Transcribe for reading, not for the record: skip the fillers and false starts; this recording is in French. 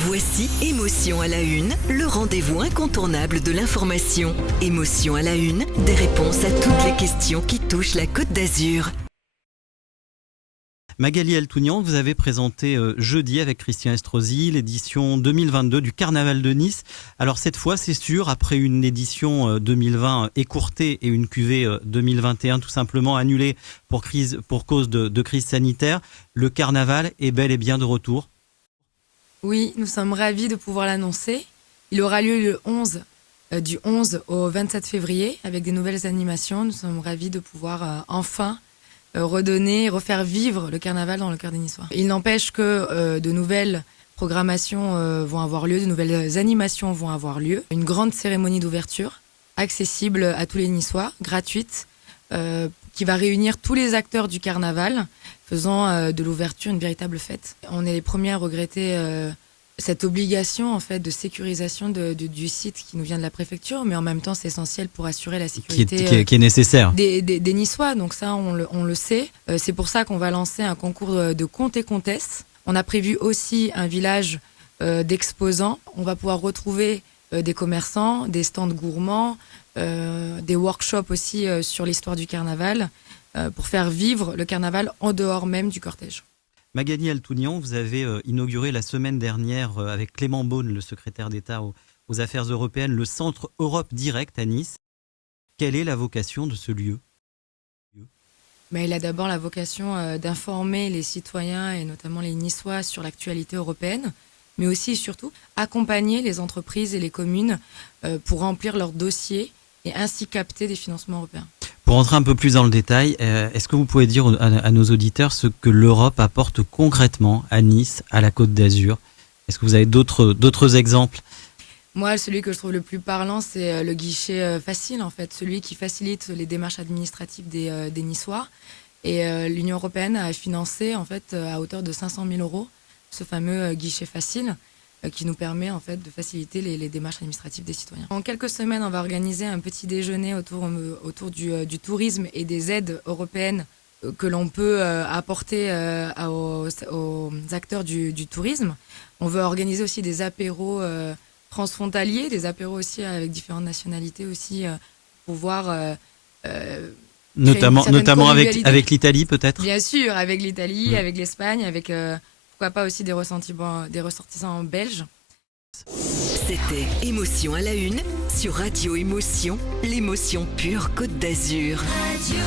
Voici Émotion à la une, le rendez-vous incontournable de l'information. Émotion à la une, des réponses à toutes les questions qui touchent la Côte d'Azur. Magali Eltounian, vous avez présenté jeudi avec Christian Estrosi l'édition 2022 du Carnaval de Nice. Alors cette fois, c'est sûr, après une édition 2020 écourtée et une cuvée 2021 tout simplement annulée pour cause de crise sanitaire, le Carnaval est bel et bien de retour. Oui, nous sommes ravis de pouvoir l'annoncer. Il aura lieu du 11 au 27 février avec des nouvelles animations. Nous sommes ravis de pouvoir enfin refaire vivre le carnaval dans le cœur des Niçois. Il n'empêche que de nouvelles programmations vont avoir lieu, de nouvelles animations vont avoir lieu. Une grande cérémonie d'ouverture, accessible à tous les Niçois, gratuite, qui va réunir tous les acteurs du carnaval, faisant de l'ouverture une véritable fête. On est les premiers à regretter cette obligation en fait de sécurisation du site qui nous vient de la préfecture, mais en même temps c'est essentiel pour assurer la sécurité qui est nécessaire des Niçois, donc ça on le sait. C'est pour ça qu'on va lancer un concours de contes et comtesses. On a prévu aussi un village d'exposants. On va pouvoir retrouver des commerçants, des stands gourmands, des workshops aussi sur l'histoire du carnaval pour faire vivre le carnaval en dehors même du cortège. Magali Eltounian, vous avez inauguré la semaine dernière avec Clément Beaune, le secrétaire d'État aux Affaires européennes, le Centre Europe Direct à Nice. Quelle est la vocation de ce lieu ? Mais il a d'abord la vocation d'informer les citoyens et notamment les Niçois sur l'actualité européenne, mais aussi et surtout accompagner les entreprises et les communes pour remplir leurs dossiers et ainsi capter des financements européens. Pour rentrer un peu plus dans le détail, est-ce que vous pouvez dire à nos auditeurs ce que l'Europe apporte concrètement à Nice, à la Côte d'Azur ? Est-ce que vous avez d'autres exemples ? Moi, celui que je trouve le plus parlant, c'est le guichet facile, en fait, celui qui facilite les démarches administratives des Niçois. Et l'Union européenne a financé, en fait, à hauteur de 500 000 euros, ce fameux guichet facile qui nous permet en fait de faciliter les démarches administratives des citoyens. En quelques semaines, on va organiser un petit déjeuner autour du tourisme et des aides européennes que l'on peut apporter aux acteurs du tourisme. On veut organiser aussi des apéros transfrontaliers, des apéros aussi avec différentes nationalités aussi pour pouvoir notamment avec l'Italie peut-être. Bien sûr, avec l'Italie, avec l'Espagne, avec pourquoi pas aussi des ressortissants belges. C'était Émotion à la une sur Radio Émotion, l'émotion pure Côte d'Azur. Radio